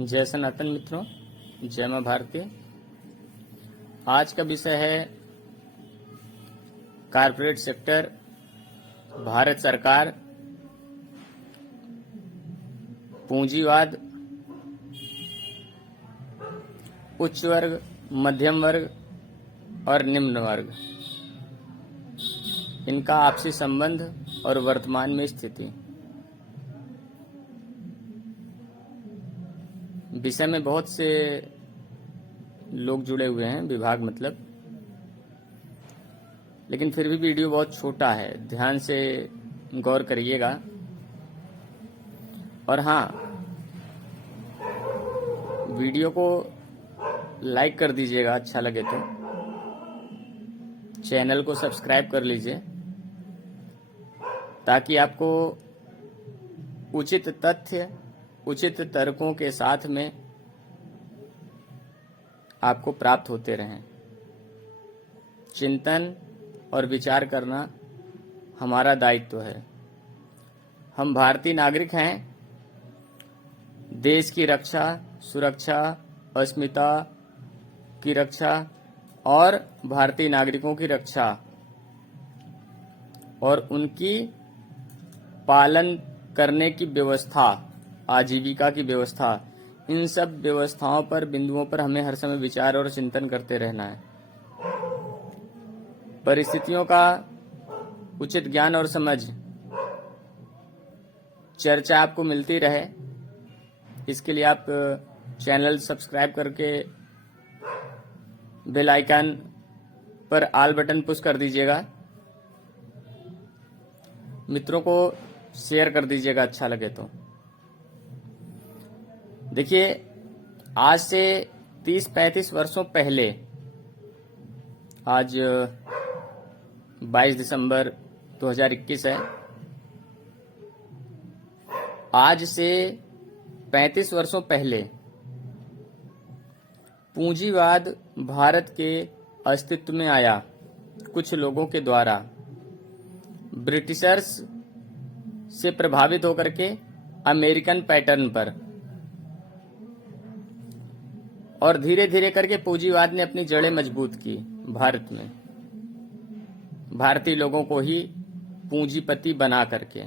जय सनातन मित्रों, जय मां भारती। आज का विषय है कारपोरेट सेक्टर, भारत सरकार, पूंजीवाद, उच्च वर्ग, मध्यम वर्ग और निम्न वर्ग, इनका आपसी संबंध और वर्तमान में स्थिति। विषय में बहुत से लोग जुड़े हुए हैं, विभाग मतलब, लेकिन फिर भी वीडियो बहुत छोटा है, ध्यान से गौर करिएगा। और हाँ, वीडियो को लाइक कर दीजिएगा अच्छा लगे तो, चैनल को सब्सक्राइब कर लीजिए ताकि आपको उचित तथ्य, उचित तर्कों के साथ में आपको प्राप्त होते रहें। चिंतन और विचार करना हमारा दायित्व है। हम भारतीय नागरिक हैं। देश की रक्षा, सुरक्षा, अस्मिता की रक्षा और भारतीय नागरिकों की रक्षा और उनकी पालन करने की व्यवस्था, आजीविका की व्यवस्था, इन सब व्यवस्थाओं पर, बिंदुओं पर हमें हर समय विचार और चिंतन करते रहना है। परिस्थितियों का उचित ज्ञान और समझ, चर्चा आपको मिलती रहे, इसके लिए आप चैनल सब्सक्राइब करके बेल आइकन पर ऑल बटन पुश कर दीजिएगा। मित्रों को शेयर कर दीजिएगा अच्छा लगे तो। देखिए, आज से 30-35 वर्षों पहले, आज 22 दिसंबर 2021 है, आज से 35 वर्षों पहले पूंजीवाद भारत के अस्तित्व में आया कुछ लोगों के द्वारा, ब्रिटिशर्स से प्रभावित होकर के अमेरिकन पैटर्न पर, और धीरे धीरे करके पूंजीवाद ने अपनी जड़ें मजबूत की भारत में, भारतीय लोगों को ही पूंजीपति बना करके।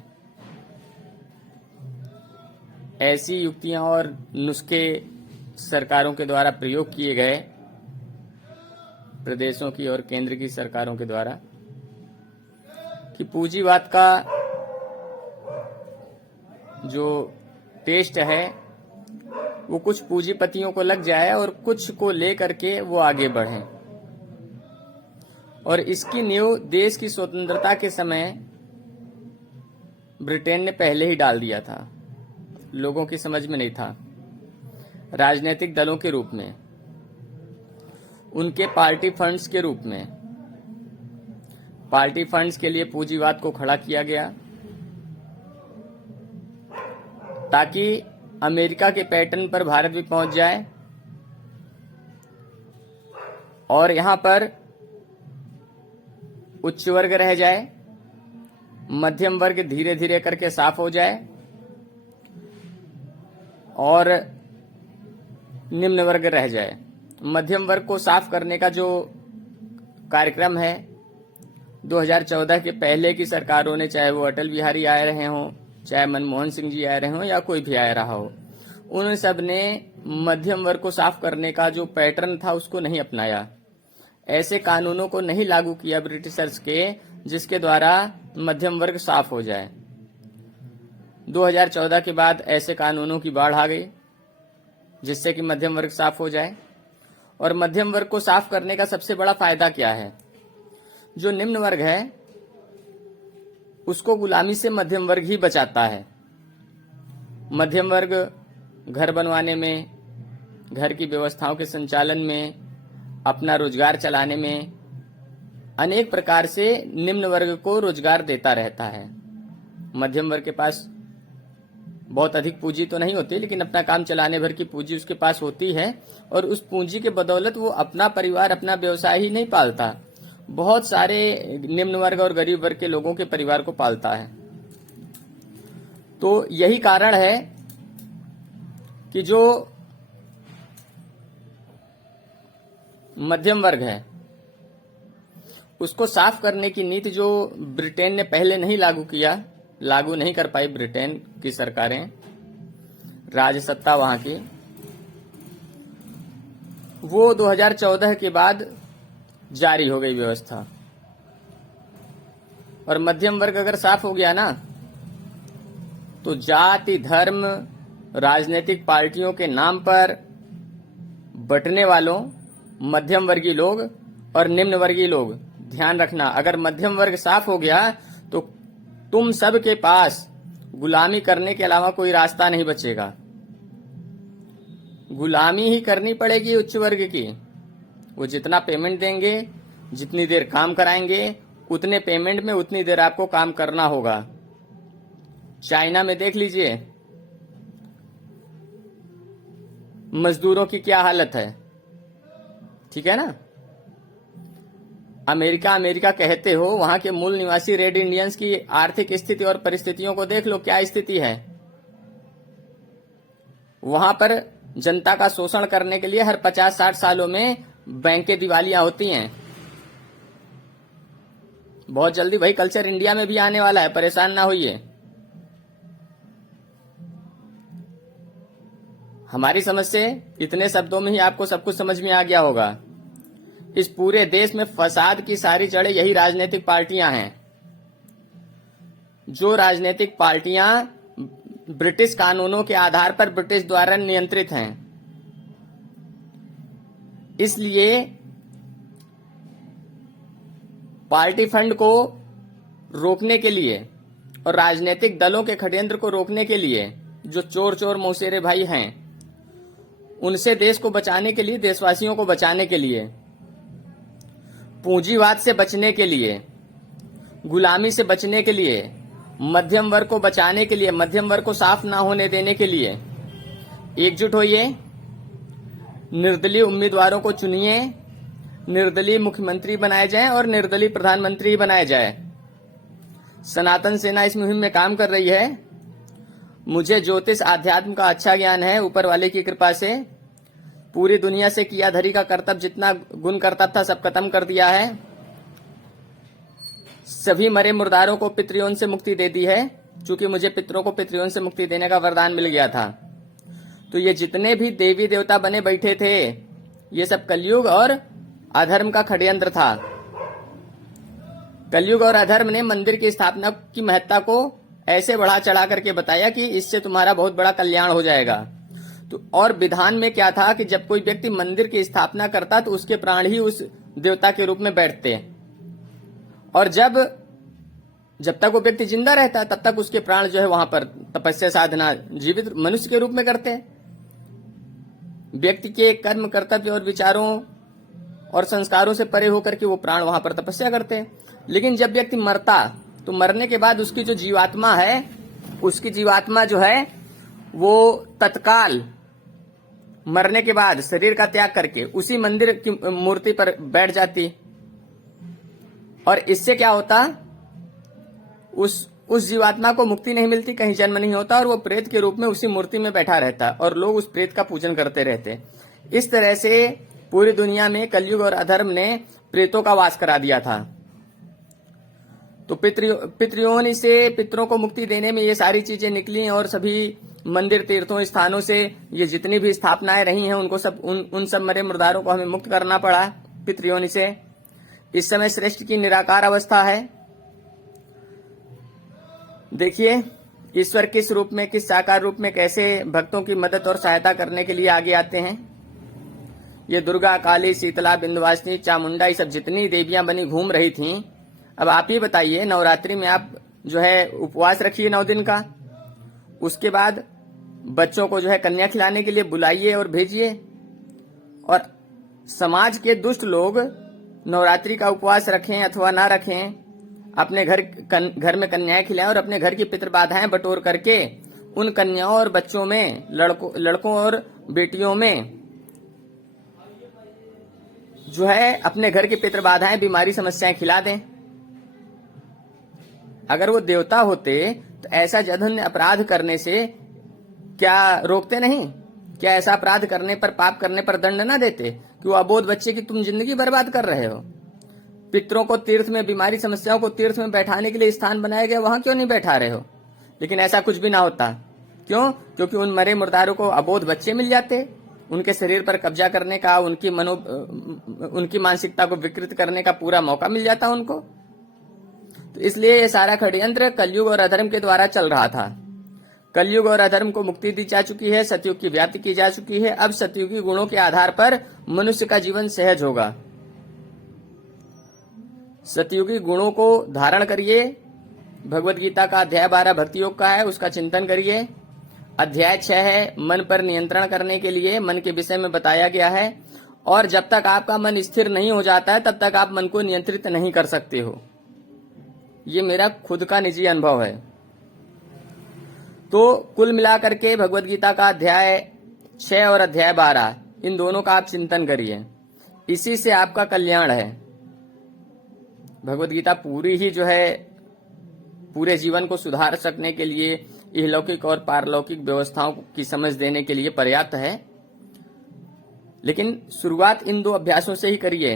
ऐसी युक्तियां और नुस्खे सरकारों के द्वारा प्रयोग किए गए, प्रदेशों की और केंद्र की सरकारों के द्वारा, कि पूंजीवाद का जो टेस्ट है वो कुछ पूंजीपतियों को लग जाए और कुछ को लेकर के वो आगे बढ़े। और इसकी नींव देश की स्वतंत्रता के समय ब्रिटेन ने पहले ही डाल दिया था, लोगों की समझ में नहीं था। राजनीतिक दलों के रूप में, उनके पार्टी फंड्स के रूप में, पार्टी फंड्स के लिए पूंजीवाद को खड़ा किया गया ताकि अमेरिका के पैटर्न पर भारत भी पहुंच जाए और यहां पर उच्च वर्ग रह जाए, मध्यम वर्ग धीरे धीरे करके साफ हो जाए और निम्न वर्ग रह जाए। मध्यम वर्ग को साफ करने का जो कार्यक्रम है 2014 के पहले की सरकारों ने, चाहे वो अटल बिहारी आए रहे हों, चाहे मनमोहन सिंह जी आए रहे हों या कोई भी आया रहा हो, उन सब ने मध्यम वर्ग को साफ करने का जो पैटर्न था उसको नहीं अपनाया। ऐसे कानूनों को नहीं लागू किया ब्रिटिशर्स के जिसके द्वारा मध्यम वर्ग साफ हो जाए। 2014 के बाद ऐसे कानूनों की बाढ़ आ गई जिससे कि मध्यम वर्ग साफ हो जाए। और मध्यम वर्ग को साफ करने का सबसे बड़ा फायदा क्या है? जो निम्न वर्ग है उसको गुलामी से मध्यम वर्ग ही बचाता है। मध्यम वर्ग घर बनवाने में, घर की व्यवस्थाओं के संचालन में, अपना रोजगार चलाने में अनेक प्रकार से निम्न वर्ग को रोजगार देता रहता है। मध्यम वर्ग के पास बहुत अधिक पूंजी तो नहीं होती, लेकिन अपना काम चलाने भर की पूंजी उसके पास होती है और उस पूंजी के बदौलत वो अपना परिवार, अपना व्यवसाय ही नहीं पालता, बहुत सारे निम्न वर्ग और गरीब वर्ग के लोगों के परिवार को पालता है। तो यही कारण है कि जो मध्यम वर्ग है, उसको साफ करने की नीति जो ब्रिटेन ने पहले नहीं लागू नहीं कर पाई ब्रिटेन की सरकारें, राजसत्ता वहां की, वो 2014 के बाद जारी हो गई व्यवस्था। और मध्यम वर्ग अगर साफ हो गया ना, तो जाति, धर्म, राजनीतिक पार्टियों के नाम पर बंटने वालों, मध्यम वर्गीय लोग और निम्न वर्गीय लोग, ध्यान रखना, अगर मध्यम वर्ग साफ हो गया तो तुम सब के पास गुलामी करने के अलावा कोई रास्ता नहीं बचेगा। गुलामी ही करनी पड़ेगी उच्च वर्ग की। वो जितना पेमेंट देंगे, जितनी देर काम कराएंगे, उतने पेमेंट में उतनी देर आपको काम करना होगा। चाइना में देख लीजिए मजदूरों की क्या हालत है, ठीक है ना। अमेरिका कहते हो, वहां के मूल निवासी रेड इंडियंस की आर्थिक स्थिति और परिस्थितियों को देख लो, क्या स्थिति है। वहां पर जनता का शोषण करने के लिए हर 50-60 सालों में बैंकें दिवालियां होती हैं। बहुत जल्दी वही कल्चर इंडिया में भी आने वाला है, परेशान ना होइए। हमारी समझ से इतने शब्दों में ही आपको सब कुछ समझ में आ गया होगा। इस पूरे देश में फसाद की सारी जड़ें यही राजनीतिक पार्टियां हैं। जो राजनीतिक पार्टियां ब्रिटिश कानूनों के आधार पर ब्रिटिश द्वारा नियंत्रित हैं, इसलिए पार्टी फंड को रोकने के लिए और राजनीतिक दलों के षड्यंत्र को रोकने के लिए जो चोर मौसेरे भाई हैं, उनसे देश को बचाने के लिए, देशवासियों को बचाने के लिए, पूंजीवाद से बचने के लिए, गुलामी से बचने के लिए, मध्यम वर्ग को बचाने के लिए, मध्यम वर्ग को साफ ना होने देने के लिए एकजुट होइए। निर्दलीय उम्मीदवारों को चुनिए, निर्दलीय मुख्यमंत्री बनाए जाएं और निर्दलीय प्रधानमंत्री बनाए जाए। सनातन सेना इस मुहिम में काम कर रही है। मुझे ज्योतिष आध्यात्म का अच्छा ज्ञान है, ऊपर वाले की कृपा से। पूरी दुनिया से किया धरी का कर्तव्य, जितना गुण कर्तव्य था, सब खत्म कर दिया है। सभी मरे मुर्दारों को पितृयोन से मुक्ति दे दी है, क्योंकि मुझे पितरों को पितृयोन से मुक्ति देने का वरदान मिल गया था। तो ये जितने भी देवी देवता बने बैठे थे, ये सब कलयुग और अधर्म का षड्यंत्र था। कलयुग और अधर्म ने मंदिर की स्थापना की महत्ता को ऐसे बढ़ा चढ़ा करके बताया कि इससे तुम्हारा बहुत बड़ा कल्याण हो जाएगा। तो और विधान में क्या था कि जब कोई व्यक्ति मंदिर की स्थापना करता तो उसके प्राण ही उस देवता के रूप में बैठते, और जब तक वो व्यक्ति जिंदा रहता तब तक उसके प्राण जो है वहां पर तपस्या साधना जीवित मनुष्य के रूप में करते। व्यक्ति के कर्म, कर्तव्य और विचारों और संस्कारों से परे होकर के वो प्राण वहां पर तपस्या करते। लेकिन जब व्यक्ति मरता तो मरने के बाद उसकी जो जीवात्मा है, उसकी जीवात्मा जो है वो तत्काल मरने के बाद शरीर का त्याग करके उसी मंदिर की मूर्ति पर बैठ जाती। और इससे क्या होता, उस जीवात्मा को मुक्ति नहीं मिलती, कहीं जन्म नहीं होता, और वो प्रेत के रूप में उसी मूर्ति में बैठा रहता और लोग उस प्रेत का पूजन करते रहते। इस तरह से पूरी दुनिया में कलयुग और अधर्म ने प्रेतों का वास करा दिया था। तो पितृयोनि से पितरों को मुक्ति देने में ये सारी चीजें निकली, और सभी मंदिर, तीर्थों, स्थानों से ये जितनी भी स्थापनाएं रही हैं, उनको सब उन सब मरे मुर्दारों को हमें मुक्त करना पड़ा पितृयोनि से। इस समय सृष्टि की निराकार अवस्था है। देखिए ईश्वर किस रूप में, किस साकार रूप में, कैसे भक्तों की मदद और सहायता करने के लिए आगे आते हैं। ये दुर्गा, काली, शीतला, बिंदवासिनी, चामुंडा, ये सब जितनी देवियां बनी घूम रही थीं। अब आप ही बताइए, नवरात्रि में आप जो है उपवास रखिए 9 दिन का, उसके बाद बच्चों को जो है कन्या खिलाने के लिए बुलाइए और भेजिए। और समाज के दुष्ट लोग नवरात्रि का उपवास रखें अथवा ना रखें, अपने घर में कन्याएं खिलाएं और अपने घर की पितृबाधाएं बटोर करके उन कन्याओं और बच्चों में, लड़कों और बेटियों में जो है अपने घर की पितृबाधाएं, बीमारी, समस्याएं खिला दें। अगर वो देवता होते तो ऐसा जघन्य अपराध करने से क्या रोकते नहीं? क्या ऐसा अपराध करने पर, पाप करने पर दंड ना देते कि वो अबोध बच्चे की तुम जिंदगी बर्बाद कर रहे हो? पितरों को तीर्थ में, बीमारी समस्याओं को तीर्थ में बैठाने के लिए स्थान बनाया गया, वहां क्यों नहीं बैठा रहे हो? लेकिन ऐसा कुछ भी ना होता। क्यों? क्योंकि उन मरे मुर्दारों को अबोध बच्चे मिल जाते, उनके शरीर पर कब्जा करने का, उनकी मानसिकता को विकृत करने का पूरा मौका मिल जाता उनको। तो इसलिए ये सारा षड्यंत्र कलयुग और अधर्म के द्वारा चल रहा था। कलयुग और अधर्म को मुक्ति दी जा चुकी है, सतयुग की व्याप्ति की जा चुकी है। अब सतयुगी गुणों के आधार पर मनुष्य का जीवन सहज होगा। सतयुगी गुणों को धारण करिए। भगवत गीता का अध्याय 12 भक्ति योग का है, उसका चिंतन करिए। अध्याय 6 है मन पर नियंत्रण करने के लिए, मन के विषय में बताया गया है। और जब तक आपका मन स्थिर नहीं हो जाता है तब तक आप मन को नियंत्रित नहीं कर सकते हो। ये मेरा खुद का निजी अनुभव है। तो कुल मिलाकर के भगवत गीता का अध्याय 6 और अध्याय 12, इन दोनों का आप चिंतन करिए। इसी से आपका कल्याण है। भगवत गीता पूरी ही जो है पूरे जीवन को सुधार सकने के लिए, इहलौकिक और पारलौकिक व्यवस्थाओं की समझ देने के लिए पर्याप्त है। लेकिन शुरुआत इन 2 अभ्यासों से ही करिए,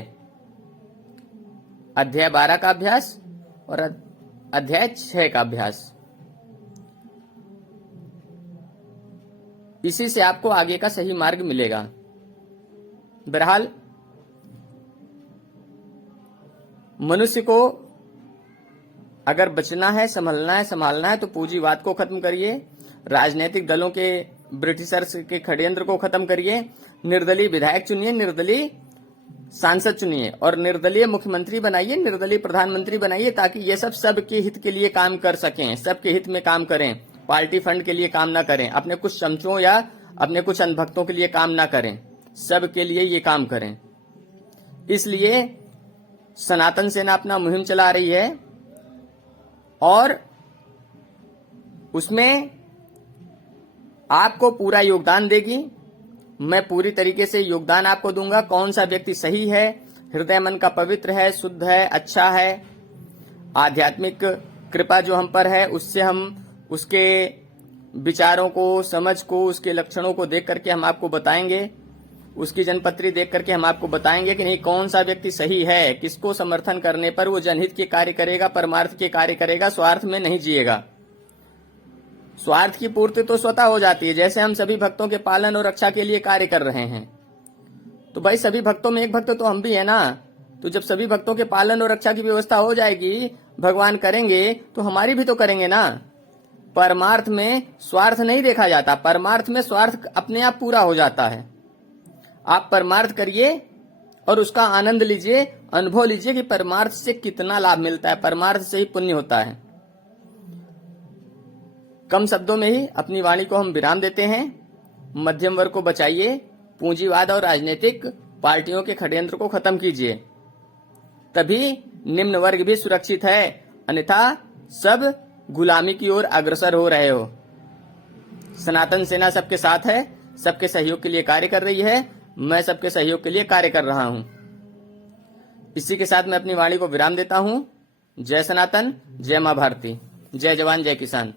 अध्याय 12 का अभ्यास और अध्याय 6 का अभ्यास। इसी से आपको आगे का सही मार्ग मिलेगा। बहरहाल मनुष्य को अगर बचना है, संभालना है तो पूंजीवाद को खत्म करिए, राजनीतिक दलों के, ब्रिटिशर्स के षड्यंत्र को खत्म करिए, निर्दलीय विधायक चुनिए, निर्दलीय सांसद चुनिए और निर्दलीय मुख्यमंत्री बनाइए, निर्दलीय प्रधानमंत्री बनाइए, ताकि ये सब सबके हित के लिए काम कर सकें, सबके हित में काम करें, पार्टी फंड के लिए काम ना करें, अपने कुछ चमचों या अपने कुछ अंधभक्तों के लिए काम ना करें, सबके लिए ये काम करें। इसलिए सनातन सेना अपना मुहिम चला रही है और उसमें आपको पूरा योगदान देगी। मैं पूरी तरीके से योगदान आपको दूंगा। कौन सा व्यक्ति सही है, हृदय मन का पवित्र है, शुद्ध है, अच्छा है, आध्यात्मिक कृपा जो हम पर है, उससे हम उसके विचारों को, समझ को, उसके लक्षणों को देख करके हम आपको बताएंगे, उसकी जनपत्री देख करके हम आपको बताएंगे कि नहीं कौन सा व्यक्ति सही है, किसको समर्थन करने पर वो जनहित के कार्य करेगा, परमार्थ के कार्य करेगा, स्वार्थ में नहीं जिएगा। स्वार्थ की पूर्ति तो स्वतः हो जाती है, जैसे हम सभी भक्तों के पालन और रक्षा के लिए कार्य कर रहे हैं। तो भाई सभी भक्तों में एक भक्त तो हम भी है ना। तो जब सभी भक्तों के पालन और रक्षा की व्यवस्था हो जाएगी, भगवान करेंगे, तो हमारी भी तो करेंगे ना। परमार्थ में स्वार्थ नहीं देखा जाता, परमार्थ में स्वार्थ अपने आप पूरा हो जाता है। आप परमार्थ करिए और उसका आनंद लीजिए, अनुभव लीजिए कि परमार्थ से कितना लाभ मिलता है, परमार्थ से ही पुण्य होता है। कम शब्दों में ही अपनी वाणी को हम विराम देते हैं। मध्यम वर्ग को बचाइए, पूंजीवाद और राजनीतिक पार्टियों के षड्यंत्र को खत्म कीजिए, तभी निम्न वर्ग भी सुरक्षित है, अन्यथा सब गुलामी की ओर अग्रसर हो रहे हो। सनातन सेना सबके साथ है, सबके सहयोग के लिए कार्य कर रही है, मैं सबके सहयोग के लिए कार्य कर रहा हूं। इसी के साथ मैं अपनी वाणी को विराम देता हूं। जय सनातन, जय मां भारती, जय जवान जय किसान।